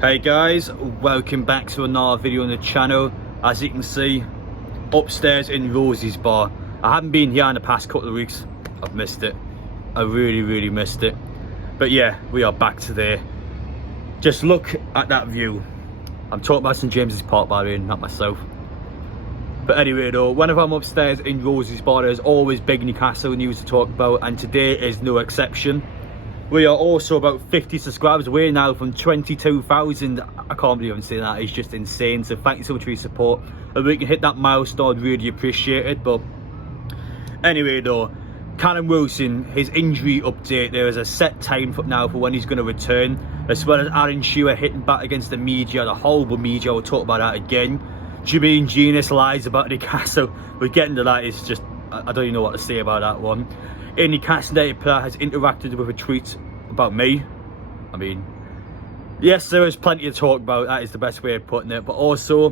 Hey guys, welcome back to another video on the channel. As you can see, upstairs in Rosie's bar. I haven't been here in the past couple of weeks. I've missed it. I really missed it. But yeah, we are back today. Just look at that view. I'm talking about St James's Park, by the way, not myself. But anyway though, whenever I'm upstairs in Rosie's bar, there's always big Newcastle news to talk about, and today is no exception. We are also about 50 subscribers away now from 22,000. I can't believe I'm saying that. It's just insane. So thank you so much for your support. If we can hit that milestone, I'd really appreciate it. But anyway though, Callum Wilson, his injury update. There is a set time for now for when he's going to return. As well as Aaron Shearer hitting back against the media, the horrible media. We'll talk about that again. Jermaine Genius lies about Newcastle. We're getting to that. It's just, I don't even know what to say about that one. A Newcastle United player has interacted with a tweet about me. I mean, yes, there is plenty to talk about. That is the best way of putting it. But also,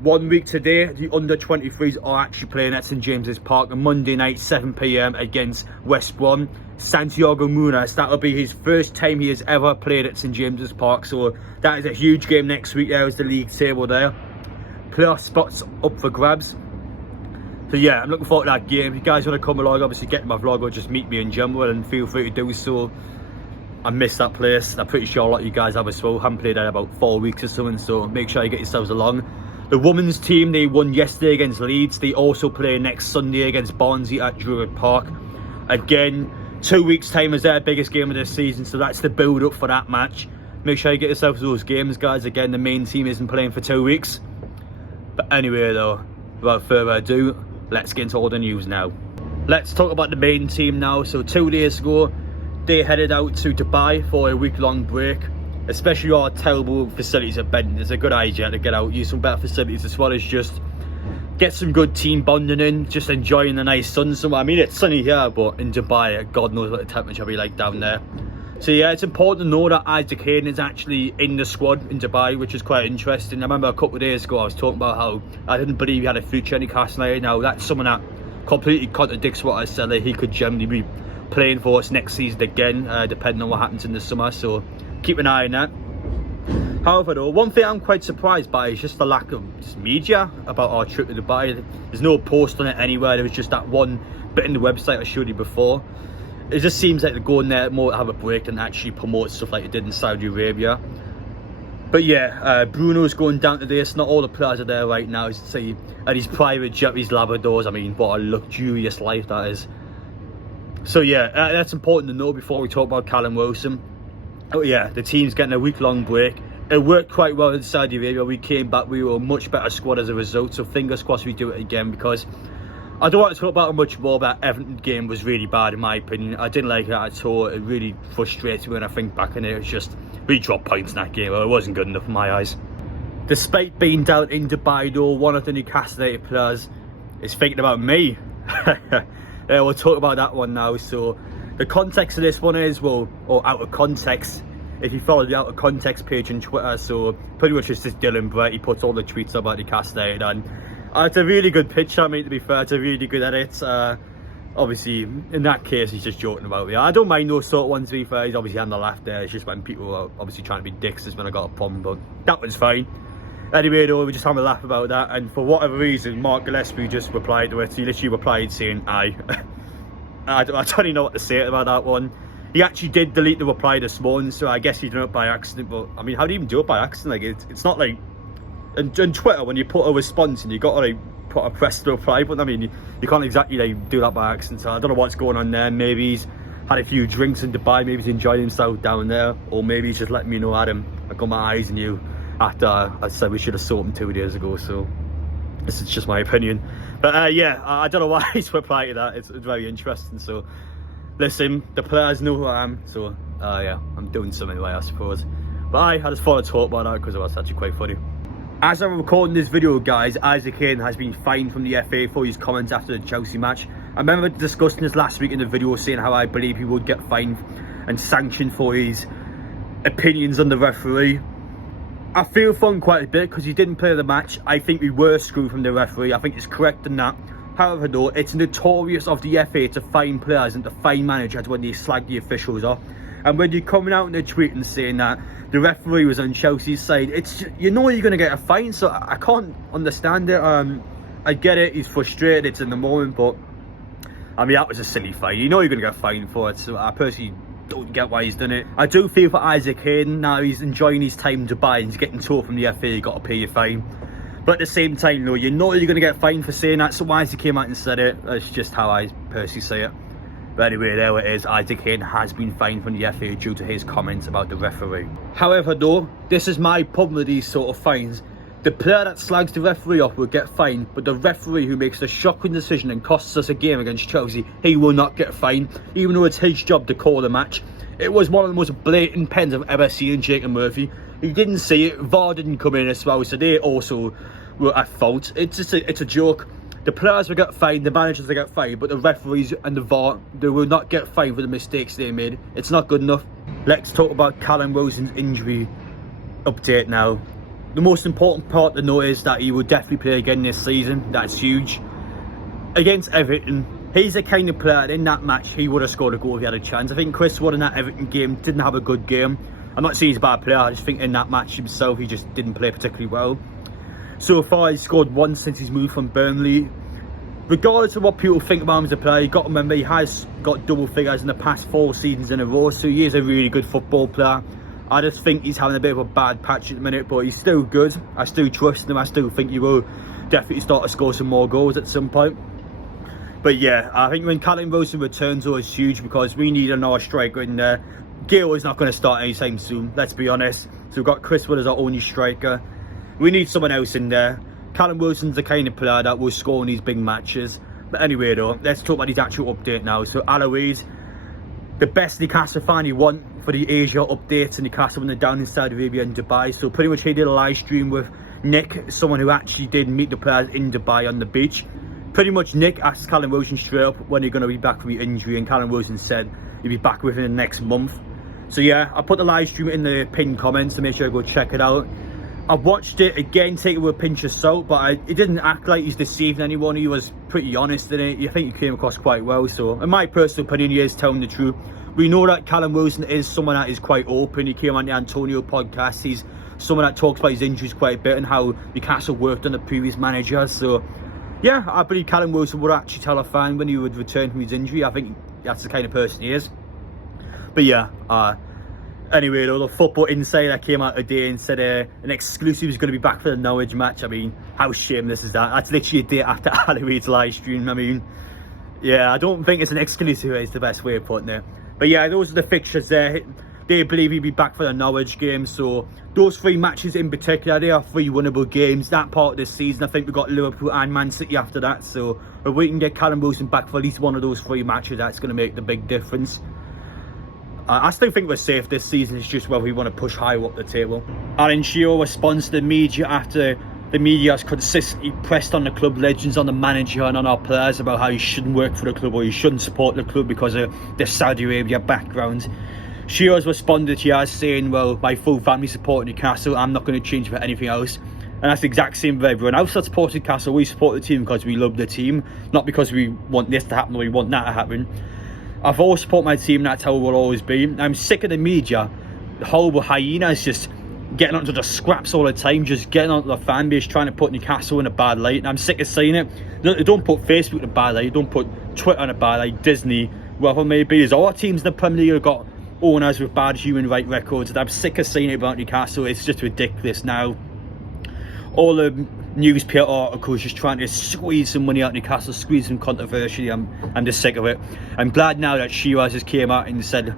1 week today, the under-23s are actually playing at St James's Park on Monday night, 7 PM against West Brom. Santiago Munoz, that will be his first time he has ever played at St James's Park. So that is a huge game next week. There is the league table there. Playoff spots up for grabs. So yeah, I'm looking forward to that game. If you guys want to come along, obviously get my vlog or just meet me in general, and feel free to do so. I miss that place. I'm pretty sure a lot of you guys have as well. Haven't played there in about 4 weeks or something, so make sure you get yourselves along. The women's team, they won yesterday against Leeds. They also play next Sunday against Barnsley at Druid Park. Again, 2 weeks time is their biggest game of this season, so that's the build up for that match. Make sure you get yourselves those games, guys. Again, the main team isn't playing for 2 weeks. But anyway though, without further ado, let's get into all the news now. Let's talk about the main team now. So 2 days ago, they headed out to Dubai for a week-long break. Especially our terrible facilities at Benton. It's a good idea to get out, use some better facilities, as well as just get some good team bonding in, just enjoying the nice sun somewhere. I mean, it's sunny here, but in Dubai, God knows what the temperature will be like down there. So yeah, it's important to know that Issac Hayden is actually in the squad in Dubai, which is quite interesting. I remember a couple of days ago I was talking about how I didn't believe he had a future in Newcastle United. Now that's something that completely contradicts what I said, that he could generally be playing for us next season again, depending on what happens in the summer. So keep an eye on that. However though, one thing I'm quite surprised by is just the lack of media about our trip to Dubai. There's no post on it anywhere. There was just that one bit in the website I showed you before. It just seems like they're going there more to have a break than actually promote stuff like they did in Saudi Arabia. But yeah, Bruno's going down to this. Not all the players are there right now. As you see, at his private jet, his Labradors. I mean, what a luxurious life that is. So yeah, that's important to know before we talk about Callum Wilson. Oh yeah, the team's getting a week-long break. It worked quite well in Saudi Arabia. We came back, we were a much better squad as a result. So fingers crossed we do it again, because I don't want to talk about it much more, but that Everton game was really bad in my opinion. I didn't like it at all. It really frustrated me when I think back on it. It was just, we dropped points in that game. Well, it wasn't good enough in my eyes. Despite being down in Dubai though, one of the Newcastle United players is thinking about me. We'll talk about that one now. So the context of this one is, well, or out of context, if you follow the Out of Context page on Twitter, so pretty much it's just Dylan Brett. He puts all the tweets about Newcastle United, and it's a really good picture. I mean, to be fair, it's a really good edit. Obviously, in that case, he's just joking about me. I don't mind those sort of ones, to be fair. He's obviously having a laugh there. It's just when people are obviously trying to be dicks is when I got a problem, but that one's fine. Anyway, though, we just having a laugh about that, and for whatever reason, Mark Gillespie just replied to it. He literally replied saying, aye. I don't even know what to say about that one. He actually did delete the reply this morning, so I guess he did it by accident. But I mean, how do you even do it by accident? Like, it's not like on Twitter when you put a response and you got to like put a press to reply button. I mean, you can't exactly like do that by accident. So I don't know what's going on there. Maybe he's had a few drinks in Dubai. Maybe he's enjoying himself down there, or maybe he's just letting me know, Adam, I got my eyes on you after I said we should have sold him 2 days ago. So this is just my opinion. But yeah, I don't know why he's replied to that. It's very interesting. So listen, the players know who I am, so yeah, I'm doing something anyway, I suppose. But I just thought I'd talk about that because it was actually quite funny. As I'm recording this video, guys, Issac Hayden has been fined from the FA for his comments after the Chelsea match. I remember discussing this last week in the video, saying how I believe he would get fined and sanctioned for his opinions on the referee. I feel for him quite a bit because he didn't play the match. I think we were screwed from the referee. I think it's correct in that. However though, it's notorious of the FA to fine players and to fine managers when they slag the officials off. And when you're coming out in a tweet and saying that the referee was on Chelsea's side, it's, you know, you're going to get a fine. So I can't understand it. I get it, he's frustrated, it's in the moment, but I mean, that was a silly fine. You know you're going to get fined for it, so I personally don't get why he's done it. I do feel for Issac Hayden. Now he's enjoying his time in Dubai and he's getting told from the FA, you got to pay your fine. But at the same time, though, you know you're going to get fined for saying that, so why has he came out and said it? That's just how I personally say it. But anyway, there it is. Issac Hayden has been fined from the FA due to his comments about the referee. However, though, this is my problem with these sort of fines. The player that slags the referee off will get fined, but the referee who makes the shocking decision and costs us a game against Chelsea, he will not get fined, even though it's his job to call the match. It was one of the most blatant pens I've ever seen in Jacob Murphy. He didn't see it, VAR didn't come in as well, so they also were at fault. It's a joke. The players will get fined, the managers will get fined, but the referees and the VAR, they will not get fined for the mistakes they made. It's not good enough. Let's talk about Callum Wilson's injury update now. The most important part to note is that he will definitely play again this season. That's huge. Against Everton, he's the kind of player that in that match he would have scored a goal if he had a chance. I think Chris Wood in that Everton game didn't have a good game. I'm not saying he's a bad player, I just think in that match himself he just didn't play particularly well. So far he's scored once since he's moved from Burnley. Regardless of what people think about him as a player, you've got to remember he has got double figures in the past 4 seasons in a row, so he is a really good football player. I just think he's having a bit of a bad patch at the minute, but he's still good. I still trust him. I still think he will definitely start to score some more goals at some point. But yeah, I think when Callum Wilson returns, though, it's huge because we need another striker in there. Gale is not going to start anytime soon, let's be honest. So we've got Chris Wood as our only striker. We need someone else in there. Callum Wilson's the kind of player that will score in these big matches. But anyway, though, let's talk about his actual update now. So Alois, the best Newcastle fan you want for the Asia updates in Newcastle when they're down in Saudi Arabia and Dubai. So pretty much he did a live stream with Nick, someone who actually did meet the players in Dubai on the beach. Pretty much Nick asked Callum Wilson straight up when he's going to be back from the injury, and Callum Wilson said he'll be back within the next month. So yeah, I put the live stream in the pinned comments to make sure you go check it out. I watched it again, take it with a pinch of salt, but he didn't act like he's deceiving anyone. He was pretty honest in it. I think he came across quite well. So in my personal opinion, he is telling the truth. We know that Callum Wilson is someone that is quite open. He came on the Antonio podcast. He's someone that talks about his injuries quite a bit and how Newcastle worked on the previous managers. So yeah, I believe Callum Wilson would actually tell a fan when he would return from his injury. I think that's the kind of person he is. But yeah, anyway, though, the Football Insider came out today and said an exclusive is going to be back for the Norwich match. I mean, how shameless is that? That's literally a day after Alois' live stream. I mean, yeah, I don't think it's an exclusive, is the best way of putting it. But yeah, those are the fixtures there. They believe he'll be back for the Norwich game. So those 3 matches in particular, they are 3 winnable games. That part of this season, I think we've got Liverpool and Man City after that. So if we can get Callum Wilson back for at least one of those 3 matches, that's going to make the big difference. I still think we're safe this season. It's just whether we want to push higher up the table. Alan Shearer responds to the media after the media has consistently pressed on the club legends, on the manager and on our players about how you shouldn't work for the club or you shouldn't support the club because of the Saudi Arabia background. Shearer's responded here saying, well, my full family support Newcastle, I'm not going to change for anything else. And that's the exact same for everyone else that supports Newcastle. We support the team because we love the team, not because we want this to happen or we want that to happen. I've always supported my team, and that's how it will always be. I'm sick of the media, the horrible hyenas just getting onto the scraps all the time, just getting onto the fan base, trying to put Newcastle in a bad light. And I'm sick of seeing it. They don't put Facebook in a bad light, don't put Twitter in a bad light, Disney, whatever it may be. There's other teams in the Premier League who've got owners with bad human rights records, and I'm sick of seeing it about Newcastle. It's just ridiculous now. All the newspaper articles just trying to squeeze some money out of Newcastle, squeeze some controversy. I'm just sick of it. I'm glad now that Shearer just came out and said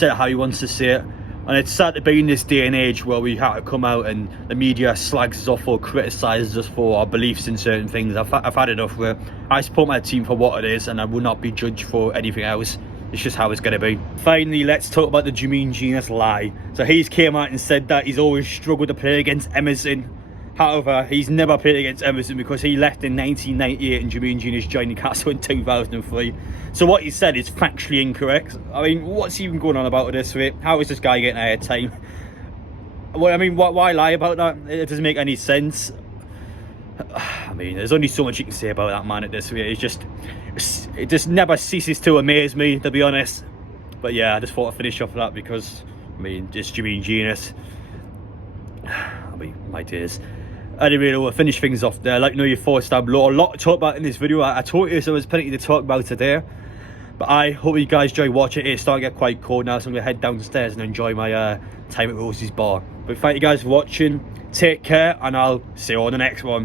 how he wants to say it. And it's sad to be in this day and age where we have to come out and the media slags us off or criticises us for our beliefs in certain things. I've had enough where I support my team for what it is and I will not be judged for anything else. It's just how it's going to be. Finally, let's talk about the Jermaine Genius lie. So he's came out and said that he's always struggled to play against Emerson. However, he's never played against Emerson because he left in 1998 and Jermaine Genius joined Newcastle in 2003. So what he said is factually incorrect. I mean, what's even going on about this? How is this guy getting ahead of time? Well, I mean, why lie about that? It doesn't make any sense. I mean, there's only so much you can say about that man at this rate. It just never ceases to amaze me, to be honest. But yeah, I just thought I'd finish off that because, I mean, it's Jimmy and Genius. I mean, my days. Anyway, we'll finish things off there. Let me know your thoughts down below. A lot to talk about in this video. I told you there was plenty to talk about today. But I hope you guys enjoy watching it. It's starting to get quite cold now, so I'm going to head downstairs and enjoy my time at Rosie's Bar. But thank you guys for watching. Take care, and I'll see you on the next one.